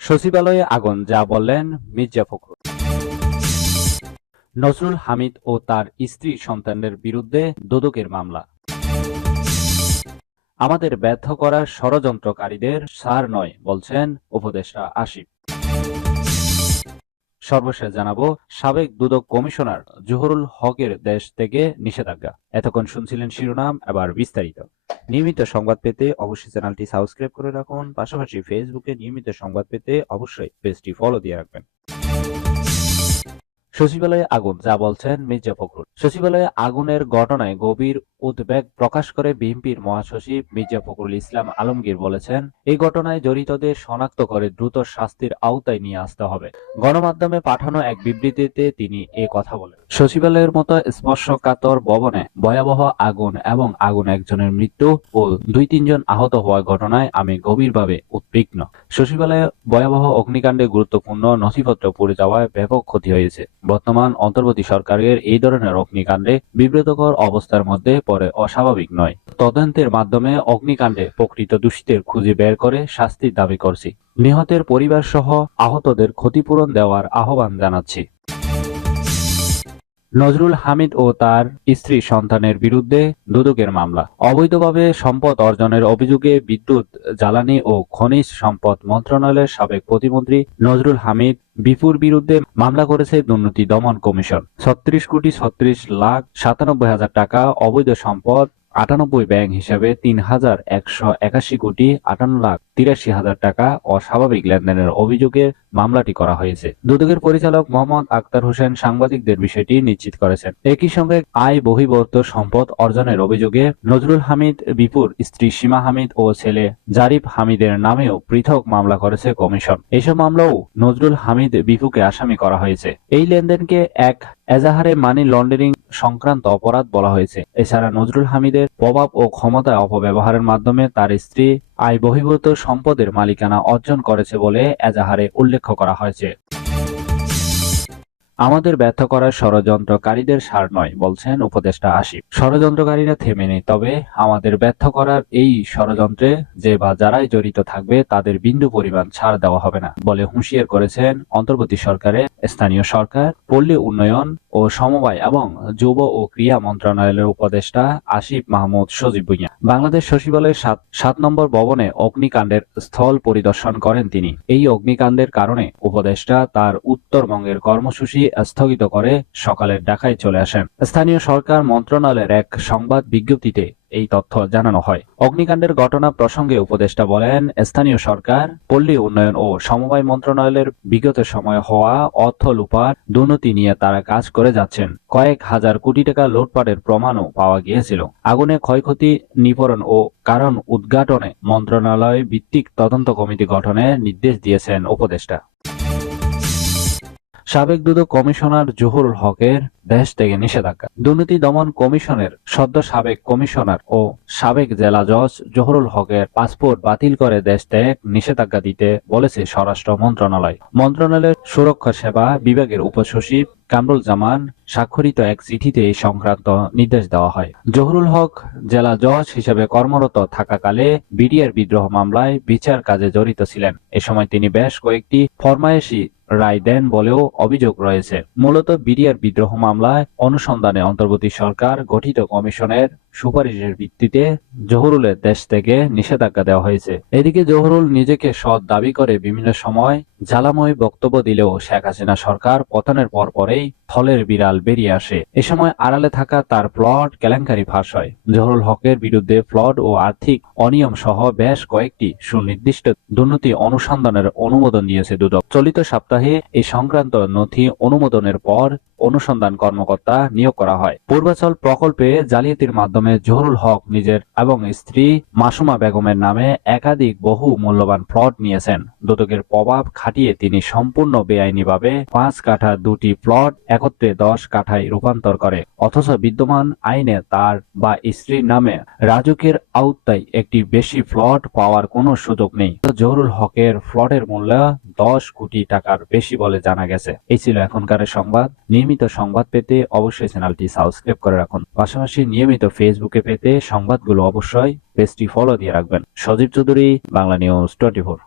সচিবালয়ে আগুন, যা বললেন মির্জা ফখরুল। নজরুল হামিদ ও তার স্ত্রী সন্তানের বিরুদ্ধে দুদকের মামলা। আমাদের ব্যর্থ করার ষড়যন্ত্রকারীদের ছাড় নয়, বলছেন উপদেষ্টা আসিফ। সর্বশেষ জানাবো, সাবেক দুদক কমিশনার জহুরুল হকের দেশ থেকে নিষেধাজ্ঞা। এতক্ষণ শুনছিলেন শিরোনাম, এবার বিস্তারিত। নিয়মিত সংবাদ পেতে অবশ্যই চ্যানেলটি সাবস্ক্রাইব করে রাখুন। পাশাপাশি ফেসবুকে নিয়মিত সংবাদ পেতে অবশ্যই পেজটি ফলো দিয়ে রাখবেন। সচিবালয়ে আগুন, যা বলছেন মির্জা ফখরুল। সচিবালয়ে আগুনের ঘটনায় গভীর উদ্বেগ প্রকাশ করে বিএনপির মহাসচিব মির্জা ফখরুল ইসলাম আলমগীর বলেছেন, এই ঘটনায় জড়িতদের শনাক্ত করে দ্রুত শাস্তির আওতায় নিয়ে আসতে হবে। গণমাধ্যমে পাঠানো এক বিবৃতিতে তিনি এ কথা বলেন। সচিবালয়ের মতো স্পর্শকাতর ভবনে ভয়াবহ আগুন এবং আগুনে একজনের মৃত্যু ও 2-3 জন আহত হওয়ার ঘটনায় আমি গভীরভাবে উদ্বিগ্ন। সচিবালয়ে ভয়াবহ অগ্নিকাণ্ডে গুরুত্বপূর্ণ নথিপত্র পুড়ে যাওয়ায় ব্যাপক ক্ষতি হয়েছে। বর্তমান অন্তর্বর্তী সরকারের এই ধরনের অগ্নিকাণ্ডে বিব্রতকর অবস্থার মধ্যে পড়ে অস্বাভাবিক নয়। তদন্তের মাধ্যমে অগ্নিকাণ্ডে প্রকৃত দোষীদের খুঁজে বের করে শাস্তির দাবি করছি। নিহতের পরিবার সহ আহতদের ক্ষতিপূরণ দেওয়ার আহ্বান জানাচ্ছি। নজরুল হামিদ ও তার স্ত্রী সন্তানের বিরুদ্ধে দুদকের মামলা। অবৈধভাবে সম্পদ অর্জনের অভিযোগে বিদ্যুৎ, জ্বালানি ও খনিজ সম্পদ মন্ত্রণালয়ের সাবেক প্রতিমন্ত্রী নজরুল হামিদ বিপুর বিরুদ্ধে মামলা করেছে দুর্নীতি দমন কমিশন। 36,37,97,000 টাকা অবৈধ সম্পদ, 98 ব্যাংক হিসাবে 3,181,58,83,000 টাকা অস্বাভাবিক লেনদেনের অভিযোগে মামলাটি করা হয়েছে। দুদকের পরিচালক মোহাম্মদ আক্তার হোসেন সাংবাদিকদের বিষয়টি নিশ্চিত করেছেন। একই সঙ্গে আয় বহির্ভূত সম্পদ অর্জনের অভিযোগে নজরুল হামিদ বিপুর স্ত্রী সীমা হামিদ ও ছেলে জারিফ হামিদের নামেও পৃথক মামলা করেছে কমিশন। এসব মামলাও নজরুল হামিদ বিপুকে আসামি করা হয়েছে। এই লেনদেনকে এক এজাহারে মানি লন্ডারিং সংক্রান্ত অপরাধ বলা হয়েছে। এছাড়া নজরুল হামিদের প্রভাব ও ক্ষমতায় অপব্যবহারের মাধ্যমে তার স্ত্রী আয় বহির্ভূত সম্পদের মালিকানা অর্জন করেছে বলে এজাহারে উল্লেখ করা হয়েছে। আমাদের ব্যর্থ করার ষড়যন্ত্রকারীদের ছাড় নয়, বলছেন উপদেষ্টা আসিফ। ষড়যন্ত্রকারীরা থেমে নেই, তবে আমাদের ব্যর্থ করার এই ষড়যন্ত্রে যে বা যারাই জড়িত থাকবে তাদের বিন্দু পরিমাণ ছাড় দেওয়া হবে না বলে হুঁশিয়ার করেছেন অন্তর্বর্তী সরকারের স্থানীয় সরকার, পল্লী উন্নয়ন ও সমবায় এবং যুব ও ক্রীড়া মন্ত্রণালয়ের উপদেষ্টা আসিফ মাহমুদ সজীব ভুঁইয়া। বাংলাদেশ সচিবালয়ের 7 নম্বর ভবনে অগ্নিকাণ্ডের স্থল পরিদর্শন করেন তিনি। এই অগ্নিকাণ্ডের কারণে উপদেষ্টা তার উত্তরবঙ্গের কর্মসূচি স্থগিত করে সকালের ঢাকায় চলে আসেন। স্থানীয় সরকার মন্ত্রণালয়ের এক সংবাদ বিজ্ঞপ্তিতে এই তথ্য জানানো হয়। অগ্নিকাণ্ডের ঘটনা প্রসঙ্গে উপদেষ্টা বলেন, স্থানীয় সরকার, পল্লী উন্নয়ন ও সমবায় মন্ত্রণালয়ের বিগত সময়ে হওয়া অর্থ লুপার দুর্নীতি নিয়ে তারা কাজ করে যাচ্ছেন। কয়েক হাজার কোটি টাকা লুটপাটের প্রমাণও পাওয়া গিয়েছিল। আগুনে ক্ষয়ক্ষতি নিবারণ ও কারণ উদ্ঘাটনে মন্ত্রণালয় ভিত্তিক তদন্ত কমিটি গঠনের নির্দেশ দিয়েছেন উপদেষ্টা। সাবেক দুদক কমিশনার জহুরুল হকের দেশ থেকে নিষেধাজ্ঞা। দুর্নীতি দমন কমিশনের সদ্য সাবেক কমিশনার ও সাবেক জেলা জজ জহুরুল হকের পাসপোর্ট বাতিল করে দেশ ত্যাগ নিষেধাজ্ঞা দিতে বলেছে স্বরাষ্ট্র মন্ত্রণালয়। মন্ত্রণালয়ের সুরক্ষা সেবা বিভাগের উপসচিব কামরুল জামান স্বাক্ষরিত এক চিঠিতে এই সংক্রান্ত নির্দেশ দেওয়া হয়। জহুরুল হক জেলা জজ হিসেবে কর্মরত থাকাকালে বিডিআর বিদ্রোহ মামলায় বিচার কাজে জড়িত ছিলেন। এ সময় তিনি বেশ কয়েকটি ফরমায়েশি রায় দেন বলেও অভিযোগ রয়েছে। মূলত বিডিআর বিদ্রোহ মামলায় অনুসন্ধানে অন্তর্বর্তী সরকার গঠিত কমিশনের সুপারিশের ভিত্তিতে জহুরুলের দেশ থেকে নিষেধাজ্ঞা দেওয়া হয়েছে। এদিকে জহুরুল নিজেকে সৎ দাবি করে বিভিন্ন সময় জ্বালাময় বক্তব্য দিলেও শেখ হাসিনা সরকার পতনের পরপরেই থলের বিড়াল বেরিয়ে আসে। এ সময় আড়ালে থাকা তার প্লট কেলেঙ্কারি ফাঁস হয়। জহুরুল হকের বিরুদ্ধে ফ্লড ও আর্থিক অনিয়ম সহ বেশ কয়েকটি সুনির্দিষ্ট দুর্নীতি অনুসন্ধানের অনুমোদন দিয়েছে দুদক। চলিত সপ্তাহে এই সংক্রান্ত নথি অনুমোদনের পর অনুসন্ধান কর্মকর্তা নিয়োগ করা হয়। পূর্বাচল প্রকল্পে জালিয়াতির মাধ্যমে জহুরুল হক নিজের এবং স্ত্রী মাসুমা বেগমের নামে একাধিক বহু মূল্যবান প্লট নিয়েছেন। দুদকের প্রভাব খাটিয়ে তিনি সম্পূর্ণ বেআইনিভাবে 5 কাঠা 2টি প্লট একত্রে 10 কাঠায় রূপান্তর করে, অথচ বিদ্যমান আইনে তার বা স্ত্রীর নামে রাজুকের আওতায় একটি বেশি প্লট পাওয়ার কোনো সুযোগ নেই। জহুরুল হকের প্লটের মূল্য 10 কোটি টাকার বেশি বলে জানা গেছে। এই ছিল এখনকার সংবাদ। নিয়মিত সংবাদ পেতে অবশ্যই চ্যানেলটি সাবস্ক্রাইব করে রাখুন। পাশাপাশি নিয়মিত ফেসবুকে পেতে সংবাদগুলো অবশ্যই পেজটি ফলো দিয়ে রাখবেন। সজীব চৌধুরী, বাংলা নিউজ 24।